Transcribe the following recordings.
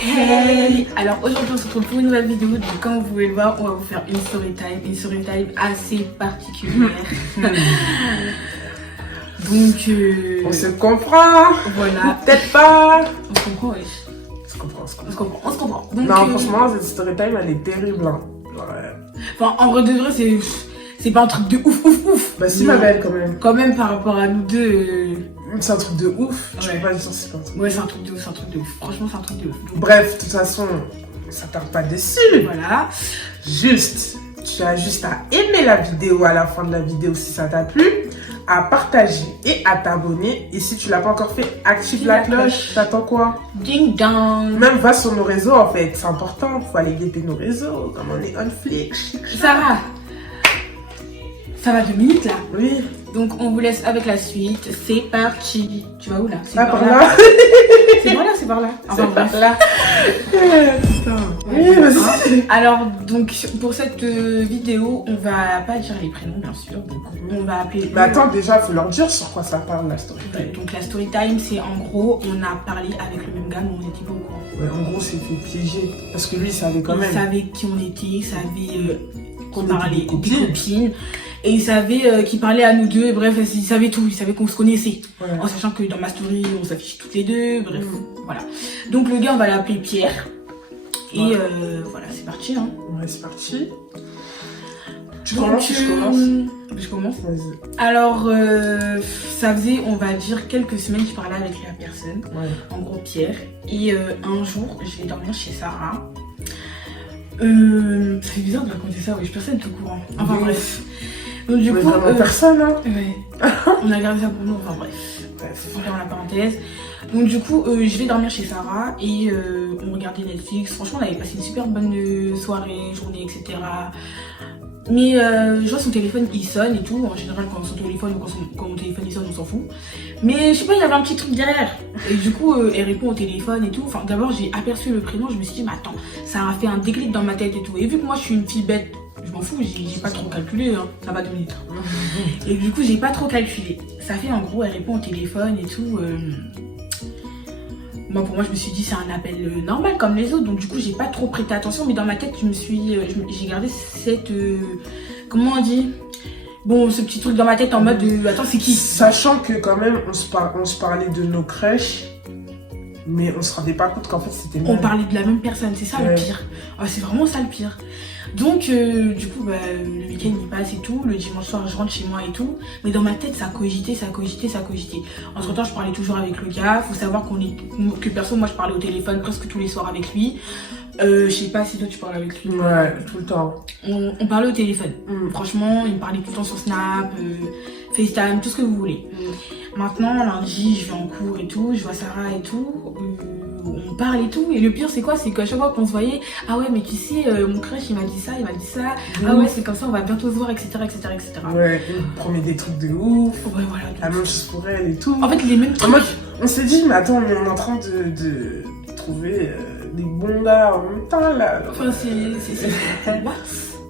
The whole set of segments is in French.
Hey! Alors aujourd'hui on se retrouve pour une nouvelle vidéo, donc comme vous pouvez le voir, on va vous faire une story time assez particulière. Donc on se comprend. Voilà. Peut-être pas. On se comprend, wesh. On se comprend. Donc, non, franchement, cette story time, elle est terrible. Hein. Enfin, en vrai de vrai, c'est pas un truc de ouf. Bah si, ma belle, quand même. Quand même, par rapport à nous deux... C'est un truc de ouf. Ouais. Je peux pas dire c'est pas un truc. Ouais, c'est un truc de ouf, Franchement, c'est un truc de ouf. Donc, bref, de toute façon, ça tarde pas dessus. voilà. Juste, tu as juste à aimer la vidéo à la fin de la vidéo si ça t'a plu, à partager et à t'abonner. Et si tu l'as pas encore fait, active la cloche. T'attends quoi? Ding dong. Même va sur nos réseaux en fait, c'est important. Faut aller guetter nos réseaux, comme on est on flic. Ça va 2 minutes là. Oui. Donc on vous laisse avec la suite. C'est parti. Tu vas où là? C'est par là. C'est par là. Enfin, bref. Là. Putain. Oui, vas-y. Alors donc pour cette vidéo, on va pas dire les prénoms bien sûr. Donc on va appeler. Mais attends, déjà faut leur dire sur quoi ça parle la story time. Donc la story time, c'est en gros, on a parlé avec le même gars, mais on n'était pas au courant. Ouais, en gros, c'est fait piéger. Parce que lui, il savait quand même. Il savait qui on était, il savait qu'on parlait des copines. Et il savait qu'il parlait à nous deux, et bref, il savait tout, il savait qu'on se connaissait. Ouais. En sachant que dans ma story, on s'affiche toutes les deux, bref, voilà. Donc le gars, on va l'appeler Pierre. Et voilà, c'est parti. Hein. Ouais, c'est parti. Tu Donc, commences ou je commence? Je commence. Vas-y. Alors, ça faisait, on va dire, quelques semaines que je parlais avec la personne. Ouais. En gros, Pierre. Et un jour, je vais dormir chez Sarah. C'est bizarre de raconter ça, oui, personne n'est au courant. Enfin bref. Donc du coup, personne, hein. Ouais. On a gardé ça pour nous, enfin bref. On ferme la parenthèse. Donc du coup, je vais dormir chez Sarah et on regardait Netflix. Franchement, on avait passé une super bonne soirée, journée, etc. Mais je vois son téléphone, il sonne et tout. En général, quand son téléphone ou quand mon téléphone il sonne, on s'en fout. Mais je sais pas, il y avait un petit truc derrière. Et du coup, elle répond au téléphone et tout. Enfin, d'abord, j'ai aperçu le prénom. Je me suis dit, mais attends, ça a fait un déclic dans ma tête et tout. Et vu que moi, je suis une fille bête, je m'en fous, j'ai pas trop calculé. Hein. Ça va 2 minutes. Et du coup, j'ai pas trop calculé. Ça fait en gros, elle répond au téléphone et tout. Moi, pour moi, je me suis dit, c'est un appel normal comme les autres. Donc, du coup, j'ai pas trop prêté attention. Mais dans ma tête, j'ai gardé cette. Comment on dit? Bon, ce petit truc dans ma tête en mode attends, c'est qui? Sachant que, quand même, on se parlait de nos crèches. Mais on se rendait pas compte qu'en fait, c'était On parlait de la même personne. C'est ça le pire. Oh, c'est vraiment ça le pire. Donc, du coup, bah, le week-end il passe et tout. Le dimanche soir, je rentre chez moi et tout. Mais dans ma tête, ça cogitait. Entre temps, je parlais toujours avec le gars. Faut savoir que personne, moi, je parlais au téléphone presque tous les soirs avec lui. Je sais pas si toi tu parles avec lui. Ouais, tout le temps. On parlait au téléphone. Franchement, il me parlait tout le temps sur Snap, FaceTime, tout ce que vous voulez. Maintenant, lundi, je vais en cours et tout. Je vois Sarah et tout. On parle et tout, et le pire c'est quoi, c'est qu'à chaque fois qu'on se voyait, ah ouais mais tu sais mon crush il m'a dit ça, ah ouais c'est comme ça on va bientôt se voir, etc. Ouais, on promet des trucs de ouf. Ouais voilà. La même chose pour elle et tout. En fait les mêmes trucs. On s'est dit mais attends, on est en train de trouver des bons gars en même temps là. Enfin c'est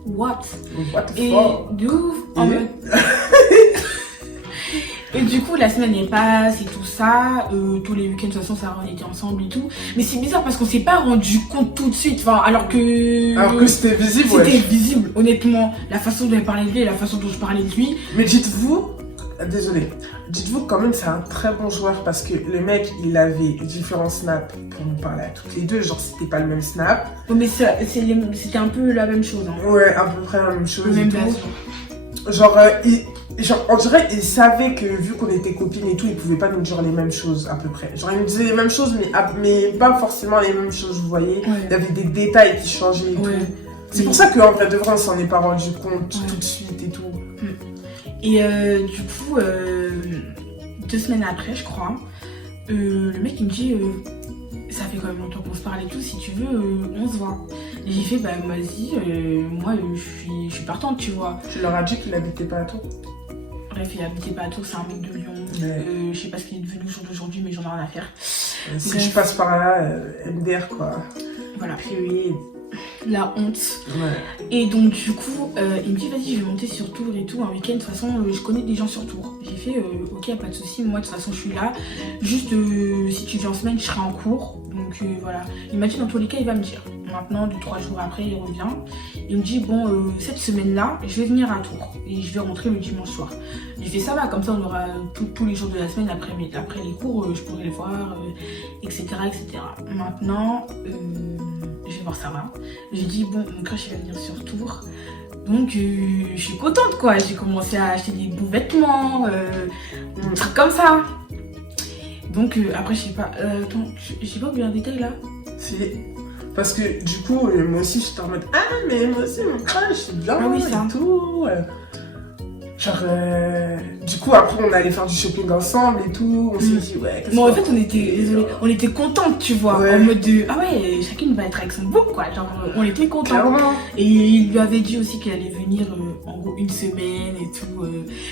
what the et fuck. de ouf en mode... Et du coup, la semaine elle passe et tout ça. Tous les week-ends, de toute façon, Sarah, on était ensemble et tout. Mais c'est bizarre parce qu'on s'est pas rendu compte tout de suite. Enfin, alors que c'était visible, C'était visible, honnêtement. La façon dont elle parlait de lui et la façon dont je parlais de lui. Mais dites-vous quand même, c'est un très bon joueur parce que le mec, il avait différents snaps pour nous parler à toutes les deux. Genre, c'était pas le même snap. Mais c'était un peu la même chose. Hein. Ouais, à peu près la même chose. Le même blason. Genre, on dirait qu'il savait que vu qu'on était copines et tout, il pouvait pas nous dire les mêmes choses à peu près. Genre, il nous disait les mêmes choses, mais pas forcément les mêmes choses, vous voyez. Ouais. Il y avait des détails qui changeaient et tout. C'est pour ça qu'en vrai de vrai, on s'en est pas rendu compte tout de suite et tout. Et du coup, 2 semaines après, je crois, le mec il me dit ça fait quand même longtemps qu'on se parle et tout, si tu veux, on se voit. Et j'ai fait bah vas-y, moi je suis partante, tu vois. Tu leur as dit qu'il habitait pas à Tours? Bref, il habitait pas à Tours, c'est un mec de Lyon. Je sais pas ce qu'il est devenu au jour d'aujourd'hui, mais j'en ai rien à faire. Si je passe par là, MDR quoi. Voilà. Puis oui. La honte. Ouais. Et donc du coup, il me dit vas-y, je vais monter sur Tours et tout, un week-end, de toute façon, je connais des gens sur Tours. J'ai fait ok, pas de souci, moi de toute façon je suis là. Juste si tu viens en semaine, je serai en cours. Donc voilà. Il m'a dit dans tous les cas, il va me dire. Maintenant, 2-3 jours après, il revient. Il me dit bon, cette semaine-là, je vais venir à Tours et je vais rentrer le dimanche soir. J'ai fait ça va, comme ça on aura tous les jours de la semaine après les cours, je pourrai les voir, etc., etc. Maintenant, je vais voir Sarah. J'ai dit bon, mon crush il va venir sur Tours. Donc je suis contente quoi. J'ai commencé à acheter des beaux vêtements, des trucs comme ça. Donc après je sais pas, attends, j'ai pas oublié un détail là. Parce que du coup, moi aussi j'étais en mode ah mais moi aussi mon crush c'est bien Ah oui, ça. et tout. Genre du coup après on allait faire du shopping ensemble et tout. On s'est dit ouais. Bon en fait on était contentes tu vois, Ouais. en mode de ah ouais chacune va être avec son beau quoi, genre on était contents. Clairement. Et il lui avait dit aussi qu'il allait venir en gros une semaine et tout.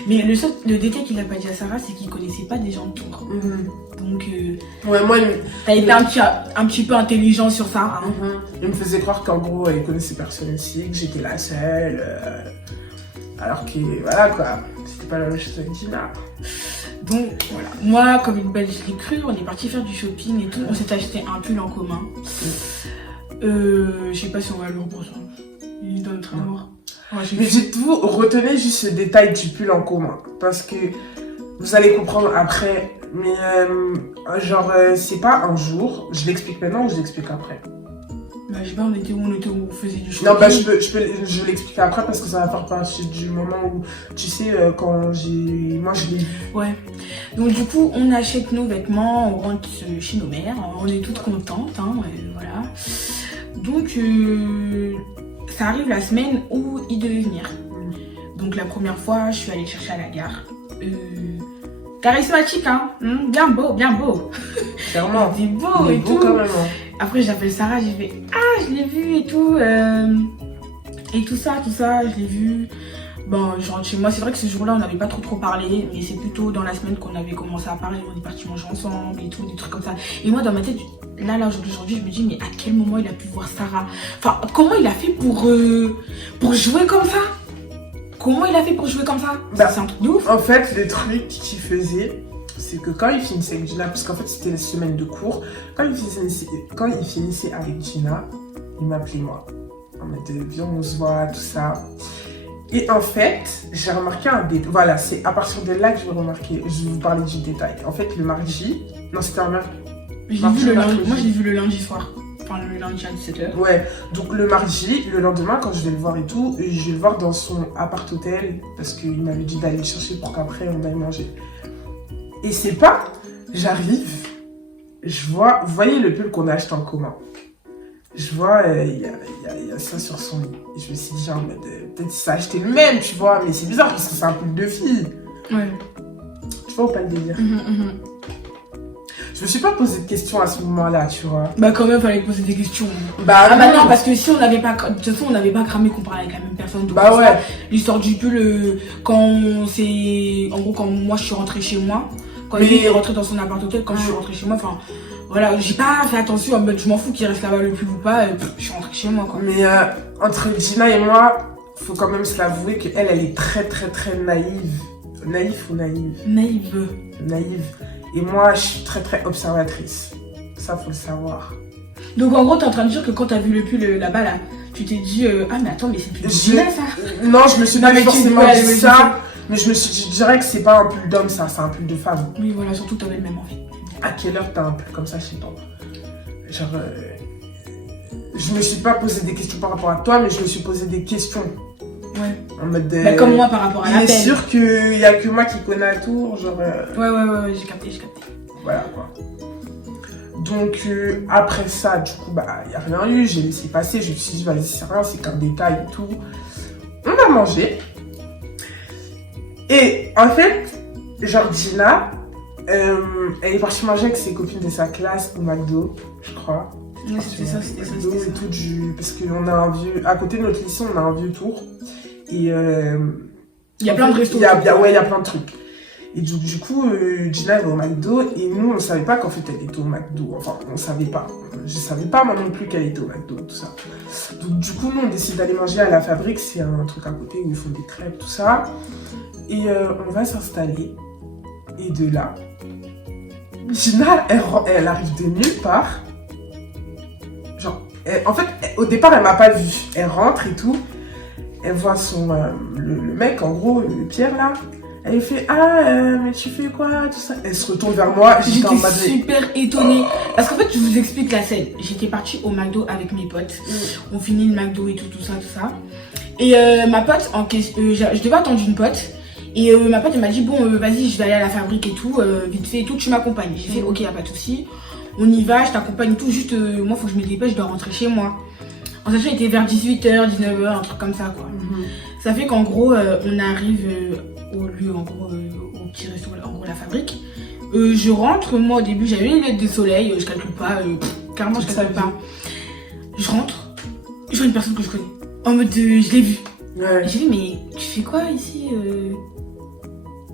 Mais le détail qu'il a pas dit à Sarah c'est qu'il connaissait pas des gens de Tours. Donc Ouais moi t'as été un petit peu intelligent sur ça. Hein. il me faisait croire qu'en gros il connaissait personne ici, que j'étais la seule. Alors que voilà quoi, c'était pas la même chose avec Gina. Donc voilà, moi comme une belle je l'ai cru, on est parti faire du shopping et tout, on s'est acheté un pull en commun. Je sais pas si on va le reprendre, il est dans notre amour. Ouais, Mais dites-vous, retenez juste ce détail du pull en commun, parce que vous allez comprendre après, mais genre c'est pas un jour, je l'explique maintenant ou je l'explique après? Bah je sais pas, on était où on faisait du shopping. Non bah je vais l'expliquer après parce que ça va faire partie du moment où, tu sais, quand moi je l'ai vu. Ouais, donc du coup on achète nos vêtements, on rentre chez nos mères, on est toutes contentes, hein, voilà. Donc ça arrive la semaine où il devait venir. Donc la première fois je suis allée le chercher à la gare. Charismatique hein, bien beau, bien beau. Clairement. Il était beau et beau tout. quand même. Hein. Après j'appelle Sarah, j'ai fait ah je l'ai vu et tout. Et tout ça, je l'ai vu. Bon, je rentre chez moi. C'est vrai que ce jour-là, on n'avait pas trop parlé, mais c'est plutôt dans la semaine qu'on avait commencé à parler. On est partis manger ensemble et tout, des trucs comme ça. Et moi, dans ma tête, là, aujourd'hui, je me dis, mais à quel moment il a pu voir Sarah? Enfin, comment il a fait pour jouer comme ça? Comment il a fait pour jouer comme ça? Bah, c'est un truc de ouf. En fait, le truc qu'il faisait, c'est que quand il finissait avec Gina, parce qu'en fait, c'était la semaine de cours, quand il finissait avec Gina, il m'appelait moi. En mode, viens, on se voit, tout ça. Et en fait, j'ai remarqué un détail. Voilà, c'est à partir de là que je vais remarquer. Je vais vous parler du détail. En fait, le mardi. Non, c'était un mardi. Moi, je l'ai vu le lundi soir. Enfin, le lundi à 17h. Ouais, donc le mardi, le lendemain, quand je vais le voir et tout, je vais le voir dans son appart-hôtel. Parce qu'il m'avait dit d'aller le chercher pour qu'après on aille manger. Et c'est pas. J'arrive. Je vois. Vous voyez le pull qu'on a acheté en commun? Je vois, il y a ça sur son lit. Et je me suis dit, genre, peut-être qu'il s'est acheté le même, tu vois. Mais c'est bizarre parce que c'est un pull de fille. Ouais. Tu vois ou pas le délire? Je me suis pas posé de questions à ce moment-là, tu vois. Bah, quand même, fallait poser des questions. Bah, bah non, parce que si on n'avait pas. De toute façon, on n'avait pas cramé qu'on parlait avec la même personne. Bah ouais. L'histoire du pull, quand c'est. En gros, quand moi je suis rentrée chez moi, quand il est rentré dans son appart hôtel, quand je suis rentrée chez moi, enfin. Voilà, j'ai pas fait attention en mode je m'en fous qu'il reste là-bas le pull ou pas, je suis rentrée chez moi quoi. Mais entre Gina et moi, faut quand même se l'avouer qu'elle, elle est très très très naïve. Naïf ou naïve? Naïve. Naïve. Et moi, je suis très très observatrice. Ça, faut le savoir. Donc en gros, t'es en train de dire que quand t'as vu le pull là-bas, là, tu t'es dit ah mais attends, mais c'est le pull de Gina ça? Non, je me suis pas forcément dit ouais, ça, mais je me suis dit direct que c'est pas un pull d'homme ça, c'est un pull de femme. Oui, voilà, surtout t'avais le même envie. À quelle heure t'as un pull comme ça chez toi? Genre, je me suis pas posé des questions par rapport à toi, mais je me suis posé des questions. Ouais. En mode bah, comme moi par rapport à la peine. Il est sûr qu'il y a que moi qui connais la tour, genre. Ouais, j'ai capté. Voilà quoi. Donc après ça, du coup, bah, il n'y a rien eu, j'ai laissé passer, je me suis dit, vas-y, c'est rien, c'est qu'un détail et tout. On a mangé. Et en fait, genre Gina, elle est partie manger avec ses copines de sa classe au McDo, je crois. Ouais, c'était ça. Et tout parce qu'on a un vieux, à côté de notre lycée, on a un vieux tour. Et il y a plein de restos. Il y a plein de trucs. Et du coup, Gina elle va au McDo et nous on savait pas qu'en fait elle était au McDo. Enfin, on savait pas. Je savais pas moi non plus qu'elle était au McDo, tout ça. Donc du coup, nous on décide d'aller manger à la Fabrique, c'est un truc à côté où ils font des crêpes, tout ça. Et on va s'installer. Et de là, Gina, elle arrive de nulle part. Genre, en fait, au départ, elle m'a pas vue. Elle rentre et tout. Elle voit le mec, en gros, le Pierre là. Elle fait mais tu fais quoi, tout ça. Elle se retourne vers moi. J'étais super étonnée. Parce qu'en fait, je vous explique la scène. J'étais partie au McDo avec mes potes. On finit le McDo et tout ça, tout ça. Et ma pote, je devais attendre une pote. Et ma pote, elle m'a dit, bon, vas-y, je vais aller à la Fabrique et tout, vite fait et tout, tu m'accompagnes. J'ai fait, ok, y a pas de souci. On y va, je t'accompagne et tout. Juste, moi, faut que je me dépêche, je dois rentrer chez moi. En sachant, il était vers 18h, 19h, un truc comme ça, quoi. Ça fait qu'en gros, on arrive au lieu, en gros, au petit restaurant, en gros, la Fabrique. Je rentre, moi, au début, j'avais une lunettes de soleil, je calcule pas, carrément, je calcule pas. Je rentre, je vois une personne que je connais. En mode, je l'ai vue. Ouais. J'ai dit, mais tu fais quoi ici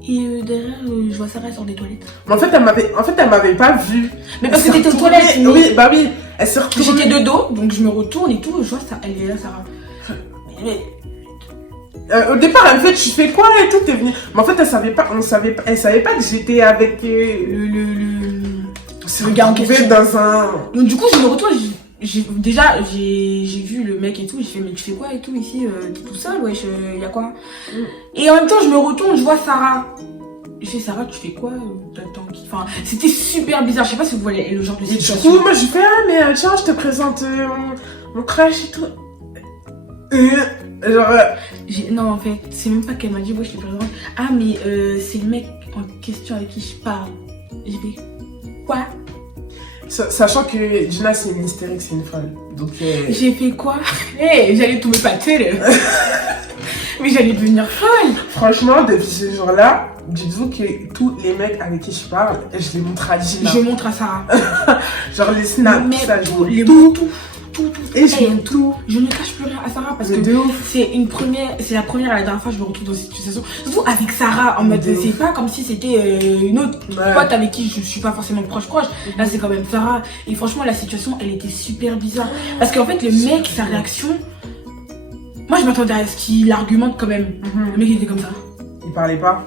Et derrière, je vois Sarah sur des toilettes. Mais en fait, elle m'avait pas vue. Mais parce que t'étais aux toilettes. Oui, bah oui. Elle s'est retournée. J'étais de dos, donc je me retourne et tout. Je vois ça, elle est là, Sarah. Au départ, elle me fait, tu fais quoi et tout, t'es venue. Mais en fait, elle savait pas que j'étais avec le gars en question. Dans un... Donc du coup, je me retourne. Déjà, j'ai vu le mec et tout. J'ai fait, mais tu fais quoi et tout ici? T'es tout seul, wesh, y a quoi? Et en même temps, je me retourne, je vois Sarah. Je fais, Sarah, tu fais quoi? T'attends qui? Enfin, c'était super bizarre. Je sais pas si vous voyez le genre de situation. Et du coup, moi, je fais, mais tiens, je te présente mon crush et tout. Genre... Non, en fait, c'est même pas qu'elle m'a dit, ouais, je te présente. Ah, mais c'est le mec en question avec qui je parle. J'ai fait, quoi? Sachant que Gina, c'est une hystérique, c'est une folle. Donc... J'ai fait quoi? J'allais tomber pâtée, là. Mais j'allais devenir folle. Franchement, depuis ce jour-là, dites-vous que tous les mecs avec qui je parle, je les montre à Gina. Je montre à Sarah. Genre les snaps, mais ça, tout. Et je montre tout. Je ne cache plus rien à Sarah parce que c'est la première et la dernière fois que je me retrouve dans cette situation. Surtout avec Sarah, en mode, c'est pas comme si c'était une autre pote avec qui je suis pas forcément proche. Là, c'est quand même Sarah. Et franchement, la situation, elle était super bizarre. Parce qu'en fait, le mec, sa réaction, moi, je m'attendais à ce qu'il argumente quand même. Le mec, il était comme ça. Il parlait pas.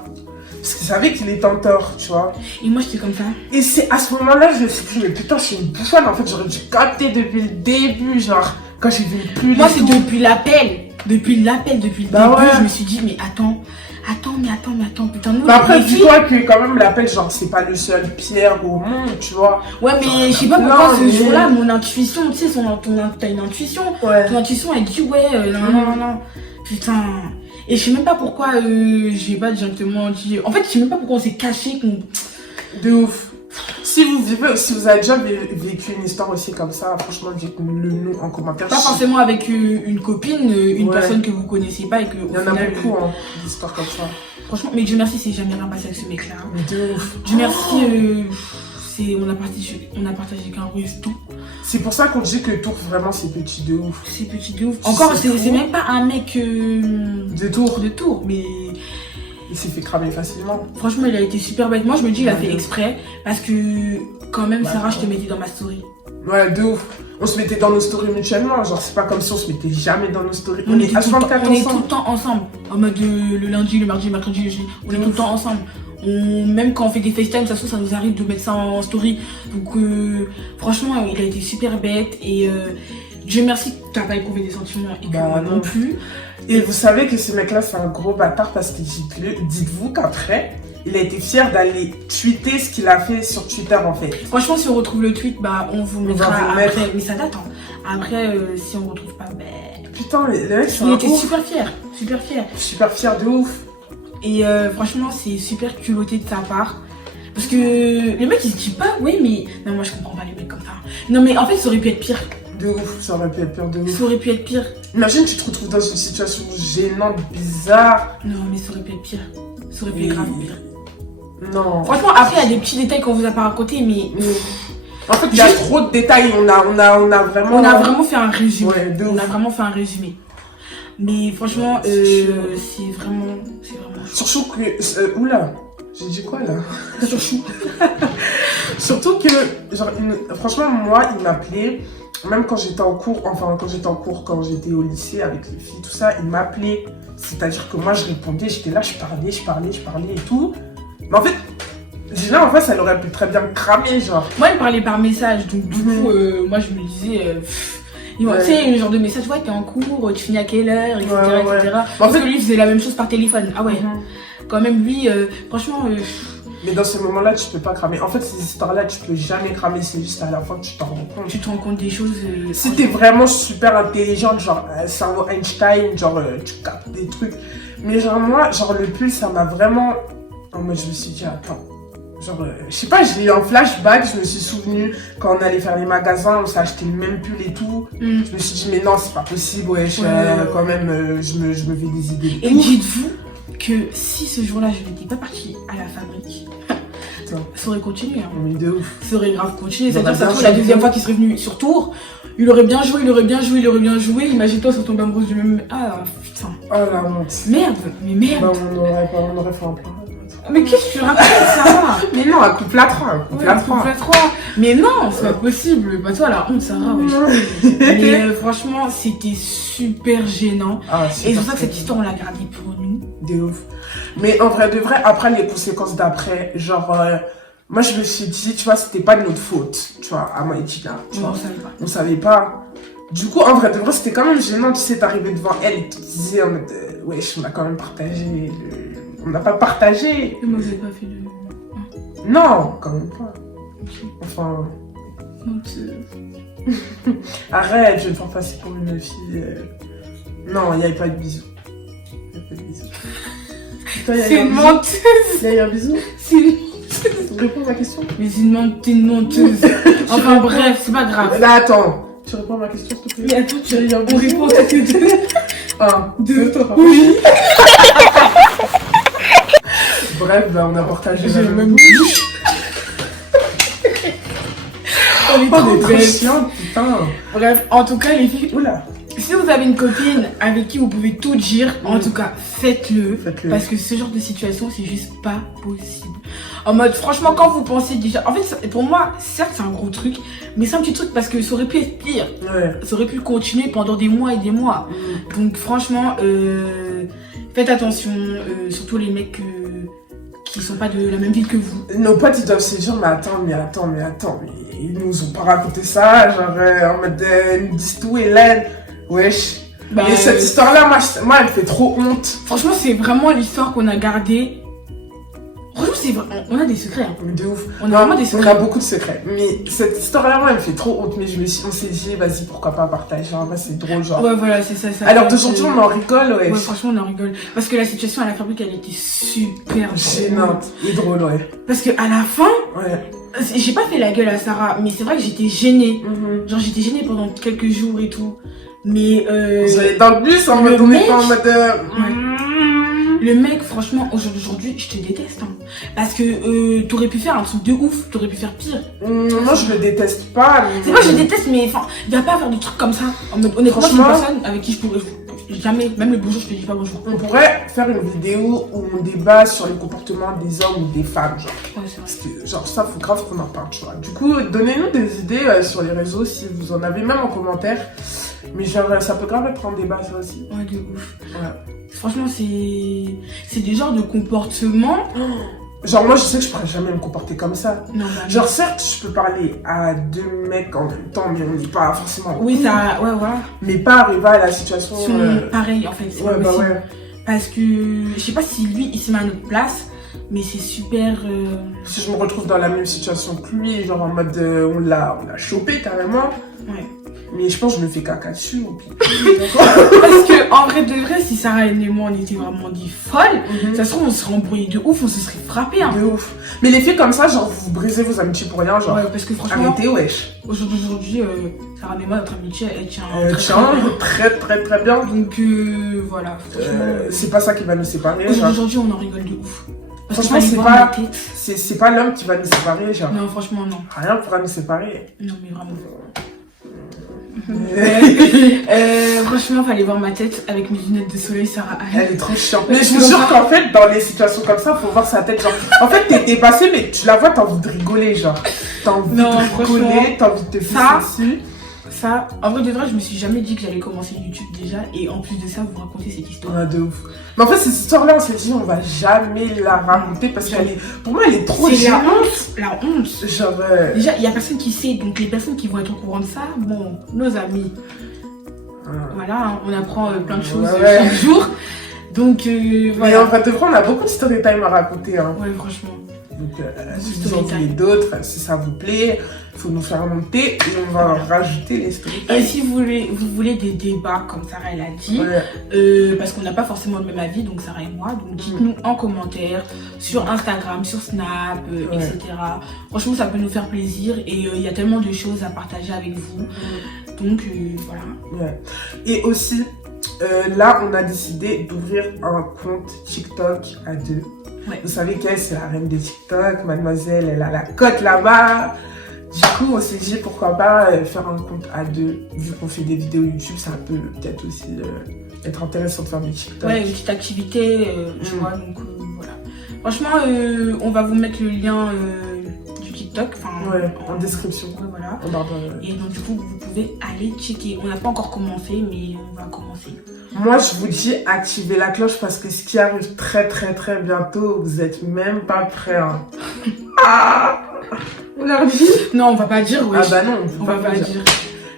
Parce qu'il savait qu'il était en tort, tu vois. Et moi, j'étais comme ça. Et c'est à ce moment-là, je me suis dit, mais putain, je suis une bouffonne. En fait, j'aurais dû capter depuis le début, genre, quand j'ai vu plus. Moi, c'est depuis l'appel. Depuis le début, je me suis dit, mais attends, putain, nous. Bah après, dis-toi que quand même, l'appel, genre, c'est pas le seul Pierre au monde, tu vois. Ouais, mais je sais pas pourquoi ce jour-là, mon intuition, tu sais, t'as une intuition. Ouais. Ton intuition, elle dit, ouais, non. Putain. Et je sais même pas pourquoi j'ai pas directement dit. En fait, je sais même pas pourquoi on s'est caché. De ouf. Si vous avez déjà vécu une histoire aussi comme ça, franchement, dites-le nous en commentaire. Pas forcément avec une copine, une personne que vous connaissez pas et que. Il y en a beaucoup, d'histoires comme ça. Franchement, mais Dieu merci, c'est jamais rien passé avec ce mec-là. De ouf. Dieu merci, on a partagé qu'un russe tout. C'est pour ça qu'on dit que Tours, vraiment, c'est petit de ouf. C'est petit de ouf. Encore, c'est même pas un mec de Tours, mais il s'est fait cramer facilement. Franchement, il a été super bête. Moi, je me dis, il a fait exprès parce que quand même, Sarah, je te mettais dans ma story. Ouais, de ouf. On se mettait dans nos stories mutuellement. Genre, c'est pas comme si on se mettait jamais dans nos stories. On est tout le temps ensemble. En mode le lundi, le mardi, le mercredi, le jeudi. On est tout le temps ensemble. Même quand on fait des FaceTime, ça nous arrive de mettre ça en story. Donc, franchement, il a été super bête. Et Dieu merci que t'as pas éprouvé des sentiments et que moi non plus. Et vous savez que ce mec-là, c'est un gros bâtard parce que dites-vous qu'après, il a été fier d'aller tweeter ce qu'il a fait sur Twitter en fait. Franchement, si on retrouve le tweet, bah on vous mettra après. Mais ça date, hein. Après, si on retrouve pas, putain, le mec, il était super fier. Super fier de ouf. Et franchement, c'est super culotté de sa part. Parce que le mec, il se dit pas, oui, mais. Non, moi je comprends pas les mecs comme ça. Non, mais en fait, ça aurait pu être pire. De ouf, ça aurait pu être pire de ouf. Ça aurait pu être pire. Imagine, tu te retrouves dans une situation gênante, bizarre. Non, mais ça aurait pu être pire. Ça aurait pu être grave pire. Non. Franchement, après, il y a des petits détails qu'on vous a pas racontés, mais. En fait, il y a trop de détails. On a vraiment. On a vraiment fait un résumé. Ouais, on a vraiment fait un résumé. Mais franchement, c'est vraiment. Surtout que. Oula. J'ai dit quoi là? Sur chou. Surtout que, genre, franchement, moi, il m'appelait, même quand j'étais en cours, quand j'étais au lycée avec les filles, tout ça, il m'appelait. C'est-à-dire que moi, je répondais, j'étais là, je parlais et tout. Mais en fait, Gina, en fait, elle aurait pu très bien cramer, genre. Moi, il parlait par message, donc du coup, moi, je me disais... tu sais, le genre de message, ouais, t'es en cours, tu finis à quelle heure, etc. Ouais. etc. En Parce fait, que lui, il faisait la même chose par téléphone. Ah ouais, quand même, lui, franchement... mais dans ce moment-là, tu peux pas cramer. En fait, ces histoires-là, tu peux jamais cramer, c'est juste à la fin que tu t'en rends compte. tu te rends compte des choses... Si t'es vraiment super intelligente, genre cerveau Einstein, genre tu captes des trucs. Mais genre moi, genre le pull, ça m'a vraiment... En mode, je me suis dit, attends. Genre, je sais pas, j'ai eu un flashback, je me suis souvenu quand on allait faire les magasins, on s'est acheté le même pull et tout. Je me suis dit, mais non, c'est pas possible, quand même, je me fais des idées. Et dites-vous que si ce jour-là, je n'étais pas partie à la fabrique, ça aurait continué. Hein. Mais de ouf. Ça aurait grave continué. C'est-à-dire que ça bien trouve la joué. deuxième fois qu'il serait venu sur Tours, il aurait bien joué. Imagine-toi, ça tombe amoureuse du même... Ah, putain. Oh la honte. Merde, mais merde. Bah, on aurait fait un plan. Mais qu'est-ce que tu racontes, Sarah? Mais non, un couple à trois, Couple à trois. Mais non, c'est pas possible. Pas toi, la honte, Sarah. Ouais. Mais franchement, c'était super gênant. Ah, Et c'est pour ça que cette histoire, on l'a gardée pour nous. De ouf. Mais en vrai, de vrai, après les conséquences d'après, genre, moi je me suis dit, tu vois, c'était pas de notre faute, tu vois, à moi et Tina, tu vois. On savait pas. Du coup, en vrai, de vrai, c'était quand même gênant, tu sais, t'arrivais devant elle et tu disais en mode, wesh, on a quand même partagé. On n'a pas partagé. Mais moi, vous avez pas fait de... Non, quand même pas. Okay. Enfin. Donc, arrête, je vais me faire passer pour une fille. Non, il n'y avait pas de bisous. C'est une menteuse. Il y a eu un bisou. C'est une... Réponds à ma question. Mais c'est une menteuse. Enfin bref, c'est pas grave. Là, attends. Tu réponds à ma question, s'il te plaît. Mais attends, tu on répond à ces deux. 1, 2, 3. Oui. Bref, bah, on a partagé J'ai la même bouche. On est trop trop bêtes. chiante, putain. Bref, en tout cas, les filles, Oula. si vous avez une copine avec qui vous pouvez tout dire, en tout cas, faites-le. Parce que ce genre de situation, c'est juste pas possible. En mode, franchement, quand vous pensez déjà... En fait, pour moi, certes, c'est un gros truc, mais c'est un petit truc parce que ça aurait pu être pire. Ouais. Ça aurait pu continuer pendant des mois et des mois. Donc, franchement, faites attention, surtout les mecs qui sont pas de la même ville que vous. Nos potes, ils doivent se dire, mais ils nous ont pas raconté ça, genre, en mode, ils nous disent tout, Hélène. Wesh. Bah, mais cette histoire-là, moi, elle me fait trop honte. Franchement, c'est vraiment l'histoire qu'on a gardée. Franchement, c'est vrai, on a des secrets. Hein. De ouf. On a vraiment des secrets. On a beaucoup de secrets. Mais cette histoire-là, moi, elle me fait trop honte. Mais on s'est dit, vas-y, pourquoi pas partager. En vrai, c'est drôle, genre. Ouais, voilà, c'est ça. Alors d'aujourd'hui, on en rigole, ouais. Ouais, franchement, on en rigole. Parce que la situation à la fabrique, elle était super gênante et drôle, ouais. Parce que à la fin, j'ai pas fait la gueule à Sarah, mais c'est vrai que j'étais gênée. Genre, j'étais gênée pendant quelques jours et tout. Mais vous allez dans le bus en mode, on est pas en mode. Le mec, franchement, aujourd'hui, je te déteste. Hein. Parce que t'aurais pu faire un truc de ouf, t'aurais pu faire pire. Moi, je le déteste pas. C'est pas que je le déteste, mais enfin, il va pas faire des trucs comme ça. En mode, honnêtement, c'est une personne avec qui je pourrais jamais, même le bonjour, je te dis pas bonjour. On pourrait faire une vidéo où on débat sur les comportements des hommes ou des femmes, genre. Ouais, c'est vrai. Parce que, genre, ça, faut grave qu'on en parle, tu vois. Du coup, donnez-nous des idées sur les réseaux si vous en avez, même en commentaire. Mais genre, ça peut grave être un débat, ça aussi. Ouais, de ouf. Ouais. Franchement, c'est des genres de comportements. Genre, moi, je sais que je pourrais jamais me comporter comme ça. Non, genre, certes, je peux parler à deux mecs en même temps, mais on n'est pas forcément. Oui, ça. Ouais, voilà. Mais pas arriver à la situation. Pareil, en fait. Ouais, bah ouais. Parce que je sais pas si lui, il se met à notre place, mais c'est super. Si je me retrouve dans la même situation que lui, genre en mode on l'a chopé carrément. Ouais. Mais je pense que je me fais caca dessus ou pis. Parce que en vrai de vrai, si Sarah et moi on était vraiment dit folles, ça se trouve on se serait embrouillé de ouf, on se serait frappé. Hein. De ouf. Mais les filles comme ça, genre vous brisez vos amitiés pour rien, genre. Ouais, parce que franchement. Arrêtez, wesh. Aujourd'hui, Sarah et moi, notre amitié, elle tient très bien. Donc voilà. C'est pas ça qui va nous séparer. Aujourd'hui, on en rigole de ouf. Parce franchement, c'est pas l'homme qui va nous séparer, genre. Non, franchement, non. Rien pourra nous séparer. Non, mais vraiment. Franchement, fallait voir ma tête avec mes lunettes de soleil, Sarah. Elle est trop chiante. Mais je vous jure qu'en fait, dans les situations comme ça, faut voir sa tête. Genre, en fait, t'es dépassée, mais tu la vois, t'as envie de rigoler. Genre, t'as envie de rigoler, t'as envie de te faire dessus. Ça, en vrai de vrai, je me suis jamais dit que j'allais commencer YouTube déjà. Et en plus de ça, vous racontez cette histoire. Ouais, de ouf. Mais en fait, cette histoire-là, on s'est dit, on va jamais la raconter parce qu'elle est, pour moi, elle est trop gênante. La honte. Genre, déjà, il y a personne qui sait. Donc, les personnes qui vont être au courant de ça, bon, nos amis. Voilà, hein, on apprend plein de choses chaque jour. Donc, voilà. Mais en vrai de vrai, on a beaucoup de story time à raconter. Hein. Ouais, franchement. Donc, si vous en voulez d'autres, si ça vous plaît, il faut nous faire monter et on va rajouter les stories. Et si vous voulez des débats, comme Sarah elle a dit, parce qu'on n'a pas forcément le même avis, donc Sarah et moi, donc dites-nous en commentaire, sur Instagram, sur Snap, etc. Franchement, ça peut nous faire plaisir et il y a tellement de choses à partager avec vous. Donc, voilà. Et aussi, là, on a décidé d'ouvrir un compte TikTok à deux. Vous savez qu'elle, c'est la reine des TikTok. Mademoiselle, elle a la cote là-bas. Du coup, on s'est dit pourquoi pas faire un compte à deux. Vu qu'on fait des vidéos YouTube, ça peut peut-être aussi être intéressant de faire des TikTok. Ouais, une petite activité, je vois. Donc voilà. Franchement, on va vous mettre le lien du TikTok. En description. Voilà. Et donc, du coup, vous pouvez aller checker. On n'a pas encore commencé, mais on va commencer. Moi, je vous dis, activez la cloche parce que ce qui arrive très très très bientôt, vous êtes même pas prêts. Hein. On leur dit? Non, on va pas dire, oui. Ah bah non, on va pas dire.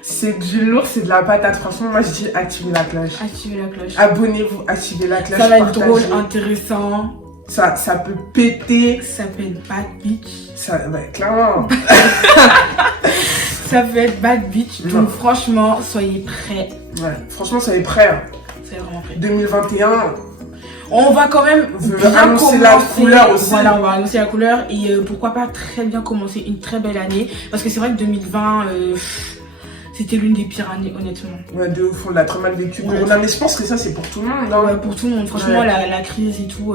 C'est du lourd, c'est de la patate. Franchement, moi je dis activez la cloche. Activez la cloche. Abonnez-vous, activez la cloche. Ça va être drôle, intéressant. Ça peut péter. Ça peut être bad bitch. Ça, clairement. Ça peut être bad bitch. Donc franchement, soyez prêts. Franchement, soyez prêts. Hein. Soyez vraiment prêts. 2021. On va quand même annoncer la couleur aussi. Voilà, on va annoncer la couleur et pourquoi pas très bien commencer une très belle année. Parce que c'est vrai que 2020, c'était l'une des pires années, honnêtement. Ouais, de ouf, on l'a très mal vécu. Corona, mais je pense que ça, c'est pour tout le monde. Hein. Ouais, pour tout le monde. Franchement, la crise et tout.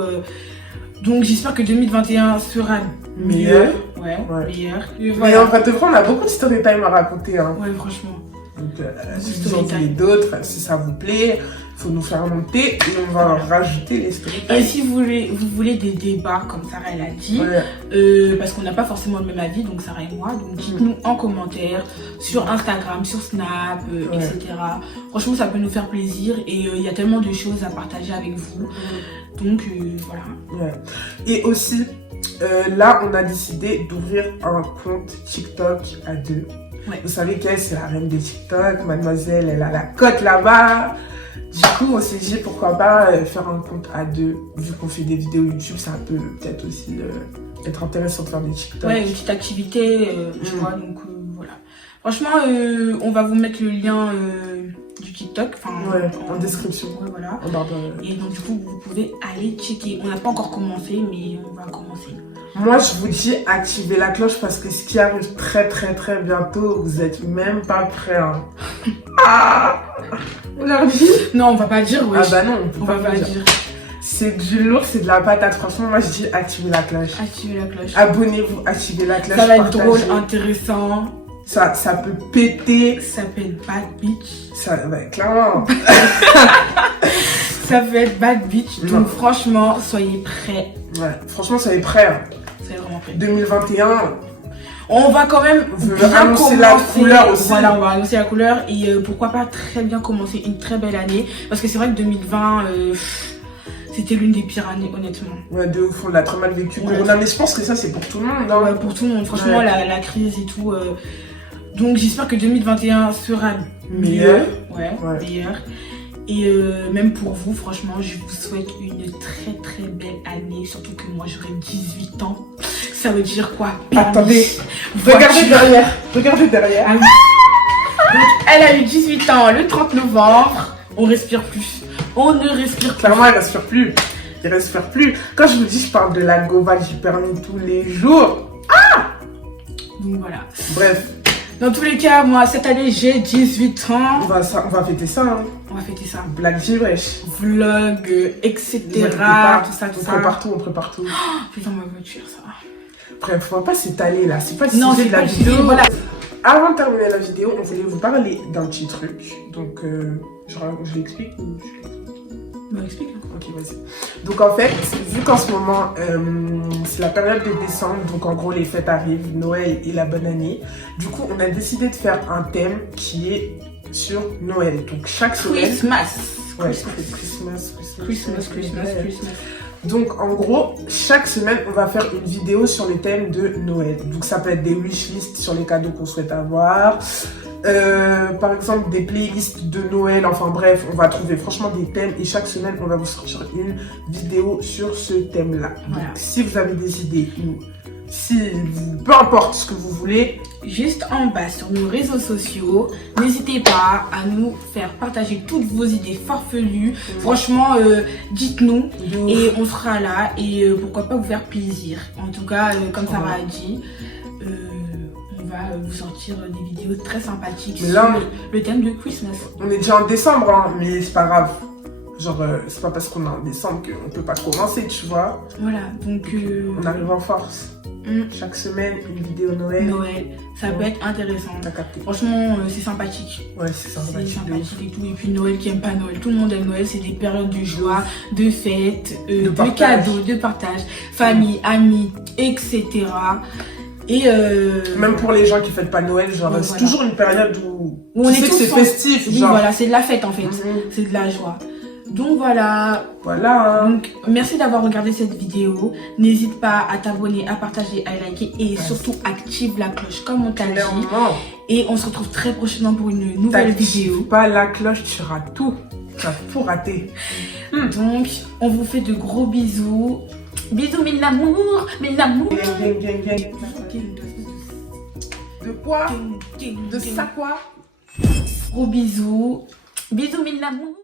Donc, j'espère que 2021 sera meilleur. Meilleur. Mais en vrai de vrai, on a beaucoup de story time à raconter. Hein. Ouais, franchement. Donc, si vous en voulez d'autres, si ça vous plaît, il faut nous faire monter et on va rajouter les story time. Et si vous voulez des débats, comme Sarah elle a dit, parce qu'on n'a pas forcément le même avis, donc Sarah et moi, donc dites-nous en commentaire, sur Instagram, sur Snap, etc. Franchement, ça peut nous faire plaisir et il y a tellement de choses à partager avec vous. Donc, voilà. Et aussi, là, on a décidé d'ouvrir un compte TikTok à deux. Vous savez qu'elle, c'est la reine des TikTok. Mademoiselle, elle a la cote là-bas. Du coup, on s'est dit pourquoi pas faire un compte à deux. Vu qu'on fait des vidéos YouTube, ça peut peut-être aussi être intéressant de faire des TikTok. Ouais, une petite activité, je vois. Donc, voilà. Franchement, on va vous mettre le lien du TikTok. En description. Voilà. Et donc, du coup, vous pouvez aller checker. On n'a pas encore commencé, mais on va commencer. Moi, je vous dis, activez la cloche parce que ce qui arrive très très très bientôt, vous êtes même pas prêts. Hein. On leur dit? Non, on va pas dire, oui. Ah bah non, on va pas dire. C'est du lourd, c'est de la patate. Franchement, moi je dis activez la cloche. Activez la cloche. Abonnez-vous, activez la cloche. Ça va être drôle, intéressant. Ça peut péter. Ça peut être bad bitch. Ça, clairement. Ça peut être bad bitch. Donc franchement, soyez prêts. Franchement, soyez prêts. Hein. Soyez vraiment prêts. 2021. On va quand même annoncer la couleur aussi. Voilà, on va annoncer la couleur et pourquoi pas très bien commencer une très belle année. Parce que c'est vrai que 2020, c'était l'une des pires années, honnêtement. Ouais, de ouf, on l'a très mal vécu. Corona, mais je pense que ça, c'est pour tout le monde. Hein. Ouais, pour tout le monde. Franchement, la crise et tout. Donc, j'espère que 2021 sera meilleur. Meilleur. Et même pour vous, franchement, je vous souhaite une très très belle année. Surtout que moi, j'aurai 18 ans. Ça veut dire quoi? Attendez, regardez derrière. Regardez derrière. Ah oui. Donc, elle a eu 18 ans le 30 novembre. On respire plus. On ne respire plus. Clairement, elle respire plus. Il respire plus. Quand je vous dis, je parle de la Gova, j'ai permis tous les jours. Donc voilà. Bref. Dans tous les cas, moi, cette année, j'ai 18 ans. On va fêter ça. Hein. On va fêter ça. Black Givesh. Vlog, etc. Tout ça. On prépare tout. Putain, ma voiture, ça. Bref, on va pas s'étaler là. C'est pas le sujet de la vidéo. Voilà. avant de terminer la vidéo, on voulait vous parler d'un petit truc. Donc, je l'explique ou Bah, explique. Ok, vas-y. Donc en fait, vu qu'en ce moment, c'est la période de décembre, donc en gros les fêtes arrivent, Noël et la bonne année. Du coup, on a décidé de faire un thème qui est sur Noël. Donc chaque semaine... Christmas. Ouais, Christmas. Donc en gros, chaque semaine, on va faire une vidéo sur le thème de Noël. Donc ça peut être des wishlists sur les cadeaux qu'on souhaite avoir. Par exemple des playlists de Noël, enfin bref, on va trouver franchement des thèmes et chaque semaine on va vous sortir une vidéo sur ce thème là. Voilà. Donc si vous avez des idées ou peu importe ce que vous voulez, juste en bas sur nos réseaux sociaux, n'hésitez pas à nous faire partager toutes vos idées farfelues. Franchement, dites-nous et on sera là et pourquoi pas vous faire plaisir. En tout cas, comme Sarah a dit, on va vous sortir des vidéos très sympathiques mais là, sur le thème de Christmas. On est déjà en décembre, hein, mais c'est pas grave. Genre, c'est pas parce qu'on est en décembre qu'on peut pas commencer, tu vois. Voilà, donc... on arrive en force. Chaque semaine, une vidéo Noël. Noël, ça peut être intéressant. T'as capté. Franchement, c'est sympathique. Ouais, c'est sympathique. Et tout. Et puis Noël, qui aime pas Noël. Tout le monde aime Noël. C'est des périodes de joie, de fêtes, de cadeaux, de partage, famille, amis, etc. Et même pour les gens qui fêtent pas Noël, genre, c'est toujours une période où on est tous c'est festif. Oui, genre. voilà, c'est de la fête en fait. C'est de la joie. Donc voilà. Voilà. Donc merci d'avoir regardé cette vidéo. N'hésite pas à t'abonner, à partager, à liker et surtout active la cloche comme on t'a dit. Et on se retrouve très prochainement pour une nouvelle vidéo. Pas la cloche, tu rates tout. Tu vas tout rater. Donc on vous fait de gros bisous. Bisous mes l'amour, mes l'amour. De quoi? De ça quoi? Gros bisous. Bisous mes l'amour.